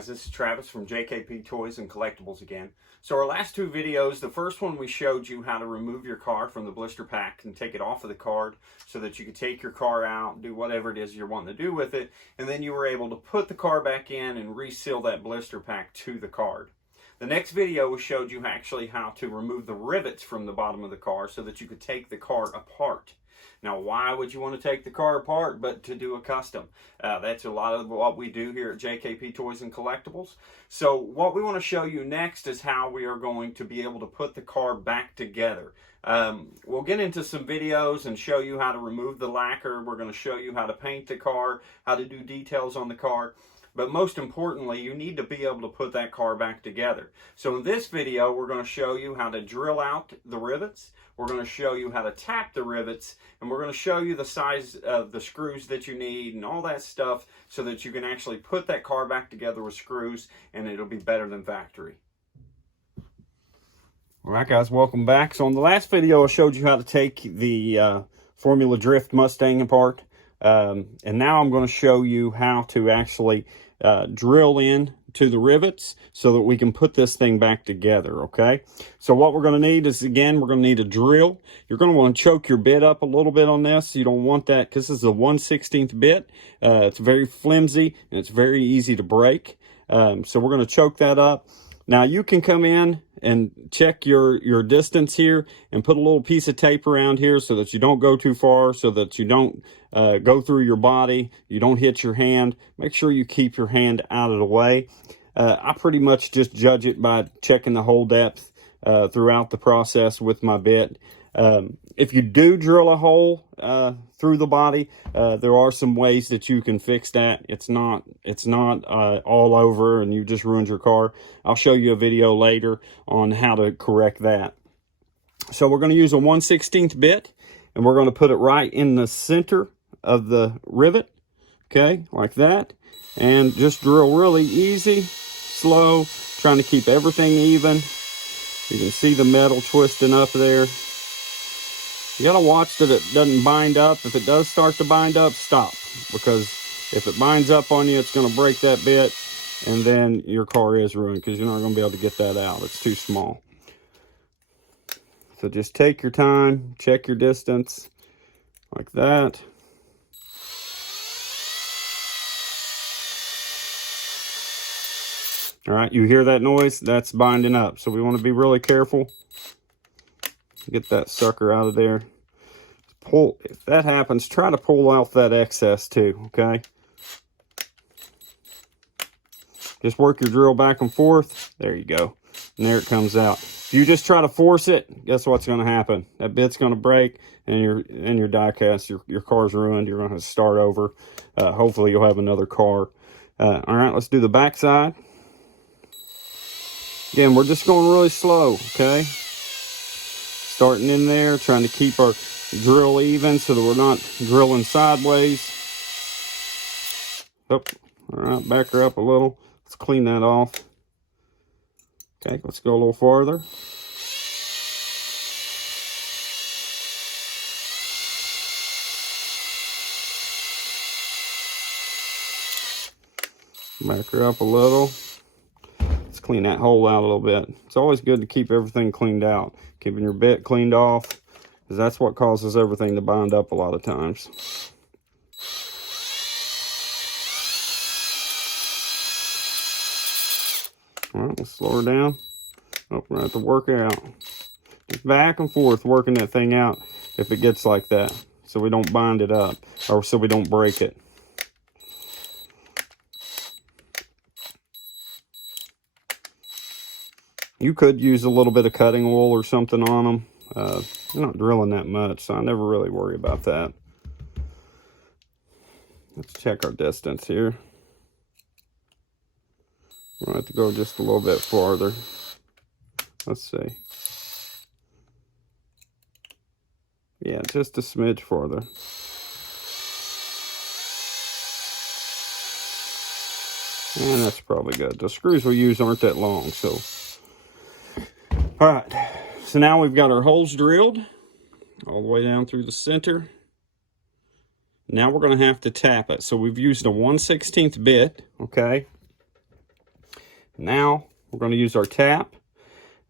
guys, this is Travis from JKP Toys and Collectibles again. So our last two videos, the first one we showed you how to remove your card from the blister pack and take it off of the card so that you could take your car out, do whatever it is you're wanting to do with it, and then you were able to put the car back in and reseal that blister pack to the card. The next video we showed you actually how to remove the rivets from the bottom of the car so that you could take the car apart. Now, why would you want to take the car apart but to do a custom? That's a lot of what we do here at JKP Toys and Collectibles. So what we want to show you next is how we are going to be able to put the car back together. We'll get into some videos and show you how to remove the lacquer. We're going to show you how to paint the car, how to do details on the car. But most importantly, you need to be able to put that car back together. So in this video, we're going to show you how to drill out the rivets. We're going to show you how to tap the rivets. And we're going to show you the size of the screws that you need and all that stuff so that you can actually put that car back together with screws and it'll be better than factory. All right, guys, welcome back. So in the last video, I showed you how to take the Formula Drift Mustang apart. And now I'm going to show you how to actually drill in to the rivets so that we can put this thing back together, okay? So what we're going to need is, again, we're going to need a drill. You're going to want to choke your bit up a little bit on this. You don't want that because this is a 1/16 bit. It's very flimsy and it's very easy to break. So we're going to choke that up. Now you can come in and check your distance here and put a little piece of tape around here so that you don't go too far, so that you don't go through your body, you don't hit your hand. Make sure you keep your hand out of the way. I pretty much just judge it by checking the hole depth throughout the process with my bit. If you do drill a hole through the body, there are some ways that you can fix that. It's not all over and you just ruined your car. I'll show you a video later on how to correct that. So we're going to use a 1/16 bit and we're going to put it right in the center of the rivet, okay, like that, and just drill really easy, slow, trying to keep everything even. You can see the metal twisting up there. You got to watch that it doesn't bind up. If it does start to bind up, stop, because if it binds up on you, it's going to break that bit, and then your car is ruined because you're not going to be able to get that out. It's too small. So just take your time, check your distance, like that. All right, you hear that noise? That's binding up. So we want to be really careful. Get that sucker out of there. Pull. If that happens, try to pull out that excess too, okay? Just work your drill back and forth. There you go. And there it comes out. If you just try to force it, guess what's going to happen? That bit's going to break and your die cast, your car's ruined. You're going to have to start over. Hopefully you'll have another car. All right, let's do the back side. Again, we're just going really slow, okay? Starting in there, trying to keep our drill even so that we're not drilling sideways. Oh, all right, back her up a little. Let's clean that off. Okay, let's go a little farther. Back her up a little. Let's clean that hole out a little bit. It's always good to keep everything cleaned out. Keeping your bit cleaned off, because that's what causes everything to bind up a lot of times. All right, let's slow her down. Oh, we're going to have to work it out. Just back and forth, working that thing out if it gets like that, so we don't bind it up, or so we don't break it. You could use a little bit of cutting oil or something on them. You're not drilling that much, so I never really worry about that. Let's check our distance here. We'll have to go just a little bit farther. Let's see. Yeah, just a smidge farther. And that's probably good. The screws we use aren't that long, so... All right, so now we've got our holes drilled all the way down through the center. Now we're going to have to tap it. So we've used a 1/16 bit, okay? Now we're going to use our tap.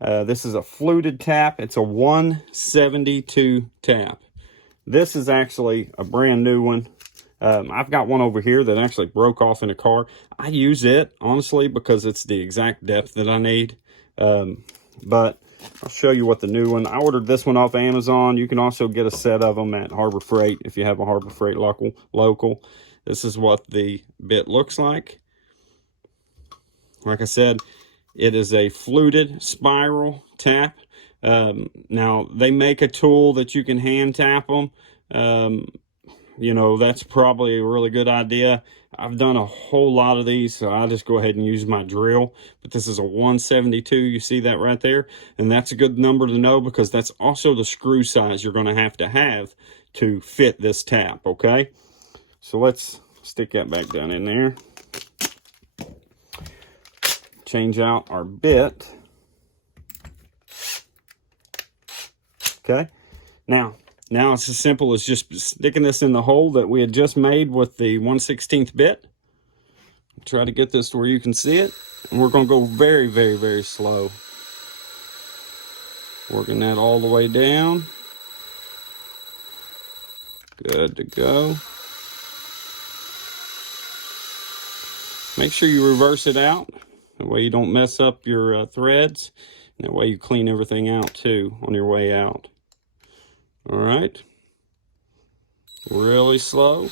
This is a fluted tap. It's a 172 tap. This is actually a brand new one. I've got one over here that actually broke off in a car. I use it, honestly, because it's the exact depth that I need. But I'll show you what the new one. I ordered this one off Amazon. You can also get a set of them at Harbor Freight if you have a Harbor Freight local. This is what the bit looks like. Like I said, it is a fluted spiral tap. Now, they make a tool that you can hand tap them. You know, that's probably a really good idea. I've done a whole lot of these, so I'll just go ahead and use my drill. But this is a 172, you see that right there? And that's a good number to know because that's also the screw size you're going to have to fit this tap, okay? So let's stick that back down in there. Change out our bit. Okay, now it's as simple as just sticking this in the hole that we had just made with the 1/16 bit. Try to get this to where you can see it. And we're going to go very, very, very slow. Working that all the way down. Good to go. Make sure you reverse it out. That way you don't mess up your threads. And that way you clean everything out too on your way out. All right. Really slow.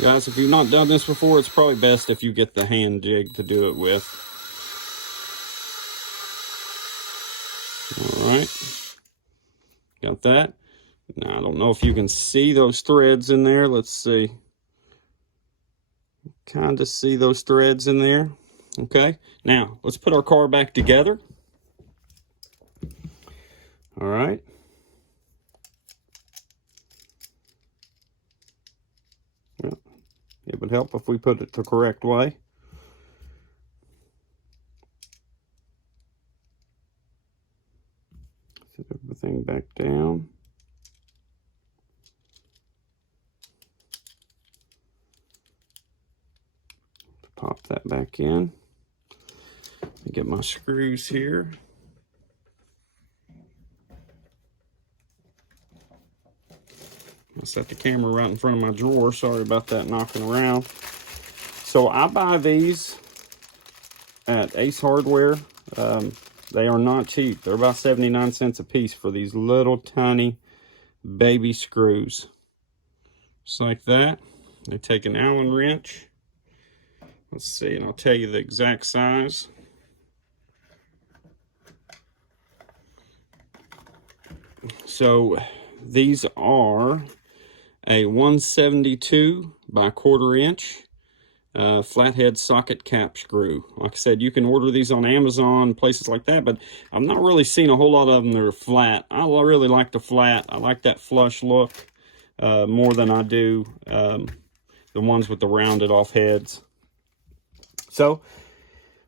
Guys, if you've not done this before, it's probably best if you get the hand jig to do it with. All right. Got that. Now, I don't know if you can see those threads in there. Let's see. Kind of see those threads in there. Okay. Now, let's put our car back together. All right. Well, it would help if we put it the correct way. Set everything back down. Pop that back in. Let me get my screws here. I set the camera right in front of my drawer. Sorry about that knocking around. So I buy these at Ace Hardware. They are not cheap. They're about 79 cents a piece for these little tiny baby screws. Just like that. They take an Allen wrench. Let's see, and I'll tell you the exact size. So these are a 172 by 1/4 inch flathead socket cap screw. Like I said, you can order these on Amazon, places like that, but I'm not really seeing a whole lot of them that are flat. I really like the flat. I like that flush look more than I do the ones with the rounded off heads. So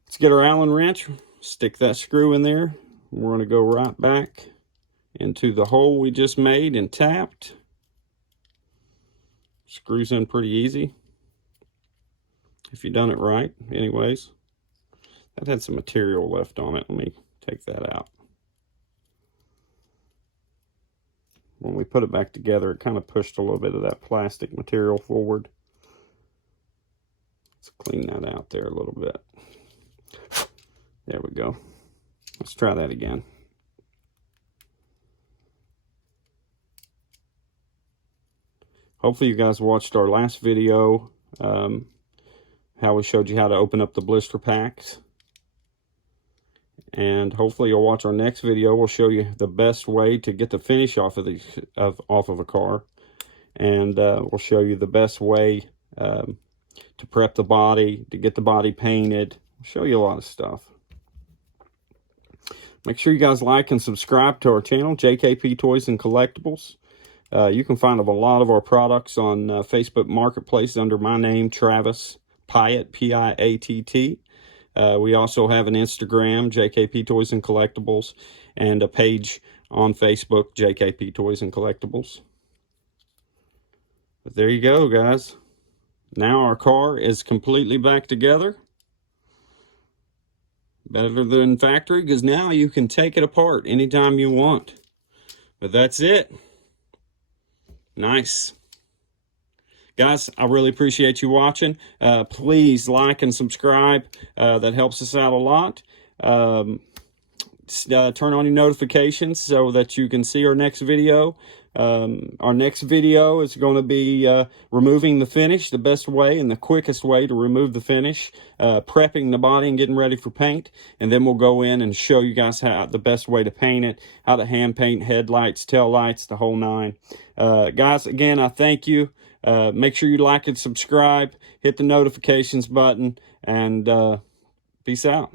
let's get our Allen wrench, stick that screw in there. We're going to go right back into the hole we just made and tapped. Screws in pretty easy if you've done it right. Anyways, that had some material left on it. Let me take that out. When we put it back together, it kind of pushed a little bit of that plastic material forward. Let's clean that out there a little bit. There we go. Let's try that again. Hopefully you guys watched our last video, how we showed you how to open up the blister packs. And hopefully you'll watch our next video. We'll show you the best way to get the finish off of a car. And we'll show you the best way to prep the body, to get the body painted. We'll show you a lot of stuff. Make sure you guys like and subscribe to our channel, JKP Toys and Collectibles. You can find a lot of our products on Facebook Marketplace under my name, Travis Piatt, P-I-A-T-T. We also have an Instagram, JKP Toys and Collectibles, and a page on Facebook, JKP Toys and Collectibles. But there you go, guys. Now our car is completely back together. Better than factory, because now you can take it apart anytime you want. But that's it. Nice. Guys, I really appreciate you watching. Please like and subscribe. That helps us out a lot. Turn on your notifications so that you can see our next video. Our next video is going to be removing the finish, the best way and the quickest way to remove the finish, prepping the body and getting ready for paint. And then we'll go in and show you guys how the best way to paint it, how to hand paint headlights, tail lights, the whole nine. Guys, again, I thank you. Make sure you like and subscribe, hit the notifications button, and peace out.